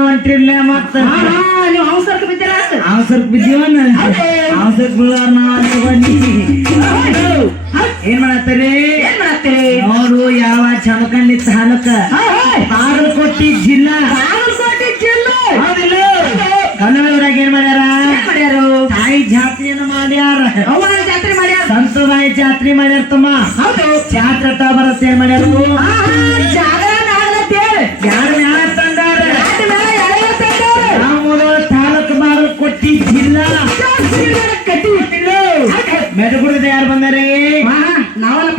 ಹೊಂಟಿರ್ಲ ಮತ್ತ ನೀವು ಅವಸರಕ್ಕೆ ಬಿದ್ದೀರ ಅವಸರಕ್ಕೆ ಬಿದ್ದೀವನ್ನ ಅವಸರಕ್ಕೆ ಬೀಳಾರ ನಾವು ಬನ್ನಿ ಏನ್ ಮಾಡತ್ತೀರಿ ನೋಡು ಯಾವ ಚಮಕಂಡಿ ತಾಲೂಕ ಬಾಗಲಕೋಟೆ ಜಿಲ್ಲಾ ಹೌದಿಲ್ಲ ಕನ್ನಡವರಾಗ ಏನ್ ಮಾಡ್ಯಾರ ತಾಯಿ ಜಾತ್ರೆಯನ್ನು ಮಾಡ್ಯಾರ ಜಾತ್ರೆ ಮಾಡ್ಯಾರ ಸಂತದಾಯಿ ಜಾತ್ರೆ ಮಾಡ್ಯಾರ ತಮ್ಮ ಹೌದು ಜಾತ್ರೆ ಬರುತ್ತೆ ಏನ್ ಮಾಡ್ಯಾರ ಯಾರು ಮ್ಯಾಲ ತಂದಾರ ತಾಲೂಕು ಬಾಗಲಕೋಟೆ ಜಿಲ್ಲಾ ಮೆದಗುಡದ ಯಾರು ಬಂದಾರೆ ನಾವಲ್ಲ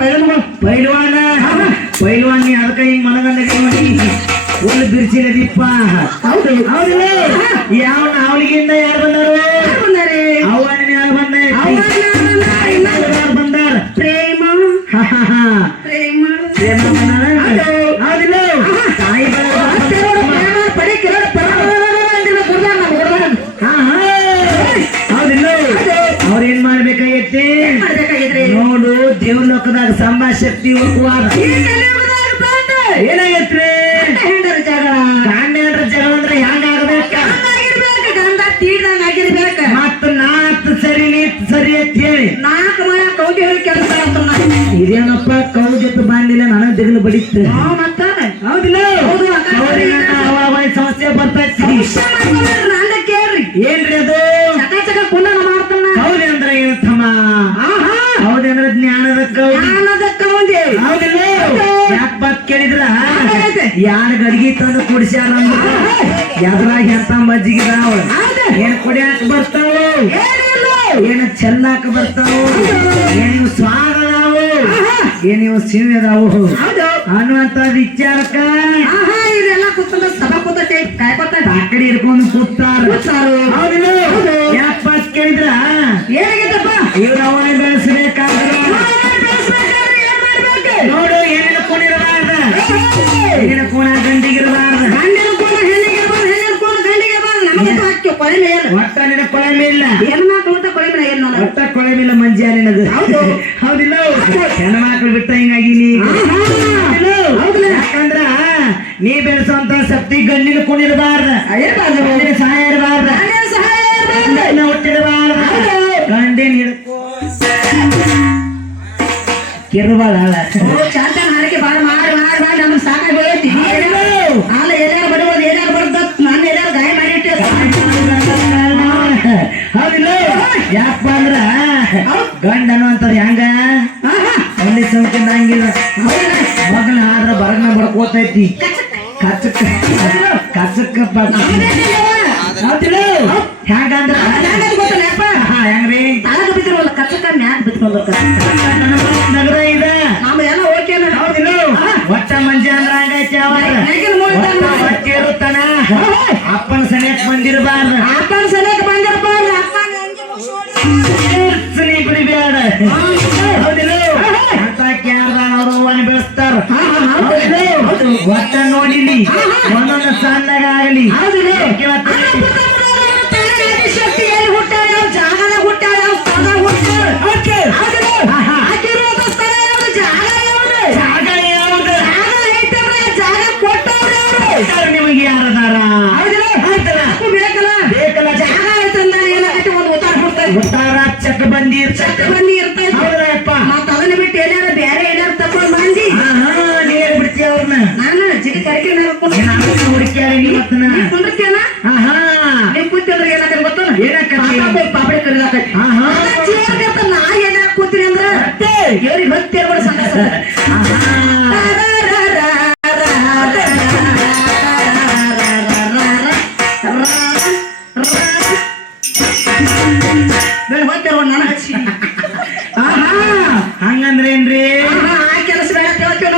ಪೈಲ್ವಾನ ಪೈಲ್ವಾನ್ ನೀ ಅದಕ್ಕ ಹಿಂಗ್ ಮನಗಂಡ ನೋಡಿ ಒಂದು ಬಿರ್ಸಿನ ದೀಪ ಹೌದು ಹೌದಿಲ್ಲ ಯಾವ ಅವಳಿಗಿಂದ ಯಾರು ಬಂದಾರು ಅವನ ಯಾರು ಬಂದಾರ ಪ್ರೇಮ ಪ್ರೇಮ ಪ್ರೇಮ ಹೌದಿಲ್ಲ ತಾಯಿ ಹೌದಿಲ್ಲ ಅವ್ರೇನ್ ಮಾಡ್ಬೇಕಾಗೈತಿ ನೋಡು ದೇವ್ರ ಲೋಕದಾಗ ಸಂಭಾಷಕ್ತಿ ಉಪವಾದ ಏನಾಗೈತ್ರಿ ಗಂಡ ಜಗಳ ಅಂದ್ರೆ ಹೆಂಗ ಆಗ್ಬೇಕ ಮತ್ತ ನಾತ್ ಸರಿ ನೀತ್ ಸರಿ ಅಂತ ಹೇಳಿ ನಾಲ್ಕು ಮನೆ ಕೌದಿ ಹೇಳಿ ಕೆಲಸ ಇದೇನಪ್ಪ ಕೌಜತ್ತು ಬಾಂಡಿಲ್ಲ ನನಗ ದಿಗಲು ಬಡಿತ್ತು ಮತ್ತ ಹೌದಿಲ್ಲ ಸಮಸ್ಯೆ ಬರ್ತೈತಿ ಕೇಳ್ರಿ ಏನ್ರಿ ಅದು ಚಕ ಪುನಃ ಮಾಡ್ತಾನ ಹೌದಿ ಅಂದ್ರೆ ಏನತ್ತಮ್ಮ ಹೌದಿ ಅಂದ್ರೆ ಜ್ಞಾನದ ಕೌದಿ ಹೌದಿಲ್ಲ ಯಾಕೆ ಬತ್ ಕೇಳಿದ್ರ ಯಾರ ಗಡಿಗೆ ತಂದು ಕುಡಿಸ್ಯಾರ ಎದ್ರಾಗ ಎಂತ ಮಜ್ಜಿಗೆ ಏನ್ ಕುಡಿಯಾಕ ಬರ್ತಾವ ಏನ ಚೆಲ್ಲಾಕ ಬರ್ತಾವ ಏನಿವು ಸ್ವಾದ ಅದಾವು ಏನಿವು ಸಿಮೆ ಅದಾವು ಅನ್ನುವಂತ ವಿಚಾರಕ್ಕ ಇದೆಲ್ಲ ಕೂತ್ಕೊಂಡು ಸಭಾ ಕೂತ ಕಾಯ್ಕೊತ ಆಕಡೆ ಹಿಡ್ಕೊಂಡು ಕೂತಾರ ಹೌದಿಲ್ಲ ಯಾಕೆ ಬತ್ ಕೇಳಿದ್ರ ಏನಾಗೈತಪ್ಪ ಇವ್ರು ಅವನೇ ಬೆಳೆಸಬೇಕಾದ್ರ ನೋಡು ಏನಿನ ಕುಣಿರಬಾರ್ದ ಏನಿನ ಕೋಣ ಗಂಡಿಗಿರಬಾರ್ದ ಗಂಡಿನ ಕೋಣ ಹೆಣ್ಣಿಗಿರ್ಬಾರ್ದು ಹೆಣ್ಣಿನ ಕೋಣ ಗಂಡಿಗಿರ್ಬಾರ್ದು ನಮಗೆ ಹಾಕಿ ಕೊಳೆ ಮೇಲೆ ಒಟ್ಟ ನಿನ ಕೊಳಮೆ ಇಲ್ಲ ಹೆಣ್ಮಕ್ಳು ಊಟ ಕೊಳೆ ಮೇಲೆ ಏನು ಒಟ್ಟ ಕೊಳಮೆ ಇಲ್ಲ ಮಂಜ್ಯ ನಿನದು ಹೌದಿಲ್ಲ ಹೆಣ್ಮಕ್ಳು ಬಿಟ್ಟ ಹಿಂಗಾಗಿ ಯಾಕಂದ್ರ ನೀ ಬೆಳೆಸುವಂತ ಶಕ್ತಿ ಗಂಡಿನ ಕುಣಿರಬಾರ್ದ ಗಂಡಿನ ಸಹಾಯ ಇರಬಾರ್ದ ಹುಟ್ಟಿರಬಾರ್ದ ಗಂಡಿನ ಹಿಡ್ಕೋ ಕಿರುಬಾಳ ಚಾಂತನ ಹಾರಿಕೆ ಬಾಳ ಮಾಡಿ ಮಾಡಿ ಮಾಡಿ ನಮ್ಗೆ ಸಾಕಾಗೋಯ್ತಿ ಹಾಲು ಎಲ್ಲಾರು ಬಡಬೋದು ಎಲ್ಲಾರು ಬಡ್ದತ್ ನಾನು ಎಲ್ಲಾರು ಗಾಯ ಮಾಡಿಟ್ಟೆ ಹೌದಿಲ್ಲ ಯಾಕಪ್ಪ ಅಂದ್ರ ಗಂಡ ಅನ್ನುವಂಥದ್ದು ಹೆಂಗ ಒಂದೇ ಸಂಖ್ಯೆ ಹಂಗಿಲ್ಲ ಮಗನ ಆದ್ರ ಬರಗ್ನ ಬಡ್ಕೋತೈತಿ ಕಚ್ಚಕ್ಕ ಹೌದಿಲ್ಲ ಹೆಂಗಂದ್ರ ಹೆಂಗ್ರಿ ತಳಗ ಬಿದ್ದಿರೋಲ್ಲ ಕಚ್ಚಕ್ಕ ಮ್ಯಾಕ್ ಬಿದ್ಕೊಂಡು ನಗರ ಇದೆ ನಮ್ದೆಲ್ಲ ಓಕೆ ಹೌದಿಲ್ಲ ಒಟ್ಟ ಮಂಜ ಅಂದ್ರ ಹಂಗೈತಿ ಹೊಟ್ಟೆ ಇರುತ್ತಾನ ಅಪ್ಪನ ಸನಿಯಕ್ ಬಂದಿರಬಾರ್ದು ಅಪ್ಪನ ಸಲಕ ಬಂದಿರ್ಬಾರ್ದು ಸನಿ ಬಿಡಬೇಡ ಹೌದಿಲ್ಲ ಅಂತ ಕ್ಯಾರ ಅವರು ಅವನ್ನ ಬೆಳೆಸ್ತಾರ ಒಟ್ಟ ನೋಡಿಲಿ ಒಂದೊಂದು ಸಣ್ಣಗ ಆಗಲಿ ಶಕ್ತಿ ಎಲ್ಲಿ ಹುಟ್ಟಾಳ ಜಾಗದ ಹುಟ್ಟಾಳ ಸ್ಥಳ ಹುಟ್ಟಾಳ ನಿಮಗೆ ಯಾರದಾರ ಬೇಕಲ್ಲ ಜಾಗ ಆಯ್ತಂದ ಏನಾಗೈತಿ ಒಂದು ಉತ್ತಾರ ಚಕ್ಕ ಬಂದಿ ಇರ್ತೈತಿ ಹೌದಪ್ಪ ಮತ್ತ ಅದನ್ನ ಬಿಟ್ಟು ಏನಾರ ಬೇರೆ ಏನಾರ ತಗೊಂಡ್ ಮಂದಿ ನೀರು ಬಿಡ್ತೀಯ ಅವ್ರನ್ನ ನಾನು ಜಿಗಿ ಕರಿಕೆ ಹುಡುಕ್ಯಾರಿ ನೀವತ್ತನ ಕುಂಡಿರ್ತೇನ ನೀವ್ ಕೂತಿದ್ರೆ ಏನಾಗ ಗೊತ್ತ ಪಾಪಡಿ ಕರಿದಾಕೈತಿ ನಾ ಏನಾರ ಕೂತೀನಿ ಅಂದ್ರ ಏರಿ ಹೊತ್ತೇರ್ಬಾರ್ದು ಸಣ್ಣ ಹಂಗಂದ್ರೆ ಏನ್ರಿ ಕೆಲಸ ಬೇಡ ಕೇಳ್ತೇವೆ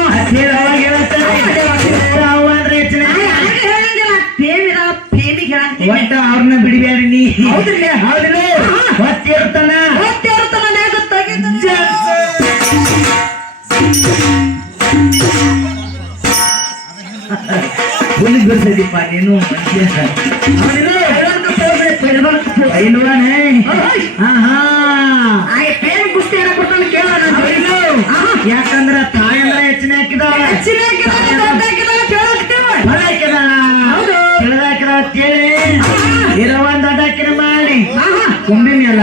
ಒಟ್ಟ ಅವ್ರನ್ನ ಬಿಡಬೇಡಿ ನೀ ಹೌದಿಲ್ಲ ಹೊತ್ತಿರ್ತಾನ ಹುಲಿ ಬಿಡ್ಸದಿಪ್ಪ ನೀನು ಯಾಕಂದ್ರ ತಾಯಿ ಅಂದ್ರೆ ಹೆಚ್ಚಿನ ಹಾಕಿದ ಅಂತೇಳಿ ಇರೋ ಒಂದ್ ಅಡಕಿನ ಮಾಡಿ ಕುಂಬಿ ಮೇಲ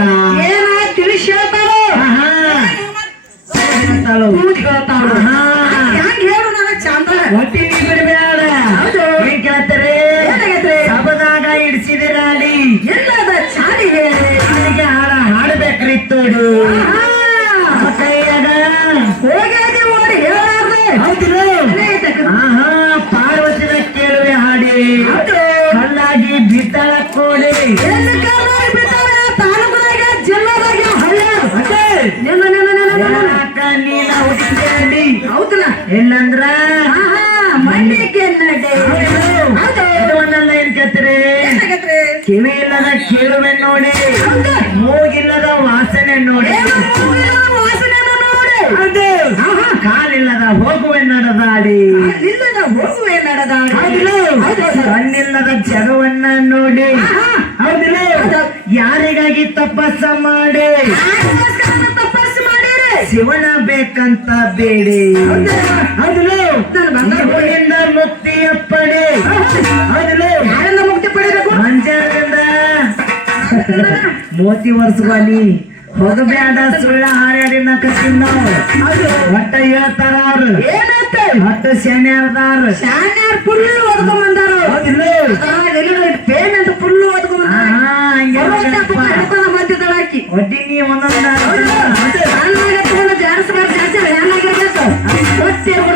ಏನ ತಿಳಿಸಿ ಹೇಳ್ತಾರೋ ಆಹಾ ಹೇಳ್ತಾಳು. ಆಹಾ. ಹೆಂಗ್ ಹೇಳು ನನಗ್ ಚಂದ ಒಟ್ಟಿ ನೀ ಬಿಡ್ಬೇಡ. ಏನ್ ಕೇಳ್ತಾರೆ ಏನಾಗೈತ್ರಿ ಸಬದಾಗ ಇಡ್ಸಿದಿರಾಡಿ ಎಲ್ಲದ ಚಾಡಿಗೆ ಹಾಡಿಗೆ ಹಾಡಬೇಕ್ರಿ ತೋಡು ಕೈಯಾಗ ಹೋಗಿ ಓಡಿ ಹೇಳಾರ್ದೆ ಹೌದಿಲ್ಲ ಆಹಾ ಪಾರ್ವತಿನ ಕೇಳುವೆ ಹಾಡಿ ಕಲ್ಲಾಗಿ ಬಿದ್ದಳ ಕೋಡಿ ಎಲ್ಲಿ ಕಾಲಾಗಿ ಬಿಟ್ಟಾರ ತಾಲೂಕದಾಗ ಜಿಲ್ಲಾದಾಗ ನೀನ ಹುಡುಕಿ ಹೌದಲ್ಲ ಇಲ್ಲಂದ್ರ ಮಂಡಿಗೆ ಒಂದಲ್ಲ ಏನ್ ಕೇಳ್ತೀರಿ ಕಿವಿ ಇಲ್ಲದ ಕೇಳುವೆ ನೋಡಿ ಮೂಗಿಲ್ಲದ ವಾಸನೆ ನೋಡಿ ಅದು ಕಾಲಿಲ್ಲದ ಹೋಗುವೆ ನಡೆದಾಡಿ ಹೋಗುವೆ ನಡೆದಾಡ ಕಣ್ಣಿಲ್ಲದ ಜಗವನ್ನ ನೋಡಿ ಹೌದಿಲ್ಲ ಯಾರಿಗಾಗಿ ತಪಸ್ಸ ಮಾಡಿ ತಪಸ್ಸು ಮಾಡಿರಿ ಶಿವನ ಬೇಕಂತ ಬೇಡಿ ಹೌದಿಲ್ಲ ಶಿವನಿಂದ ಮುಕ್ತಿಯ ಪಡೆ ಹೌದಿಲ್ಲ ಯಾರೆಲ್ಲ ಮುಕ್ತಿ ಪಡಿಬೇಕು ಮಂಜಾರಿಂದ ಮೋತಿ ವರ್ಷವಾಲಿ ಹೋಗಬೇಡ ಸುಳ್ಳ ಹಾರ್ಯಾಡಿ ನಕಸಿನ ಒಟ್ಟ ಹೇಳ್ತಾರ ಅವ್ರು ಏನಂತ ಒಟ್ಟು ಶನಿ ಅರ್ದಾರ ಶಾನ್ಯಾರ್ ಫುಲ್ ಓದ್ಕೊಂಡ್ ಬಂದಾರ ಹೌದಿಲ್ಲ ಪೇಮೆಂಟ್ ಫುಲ್ ಓದ್ಕೊಂಡ್ ಹಂಗೆ ಮಧ್ಯದಳಾಕಿ ಒಡ್ಡಿ ನೀ ಒಂದೊಂದ ಜಾಸ್ತಿ ಜಾಸ್ತಿ ಒಟ್ಟಿರ್ಬಿಡ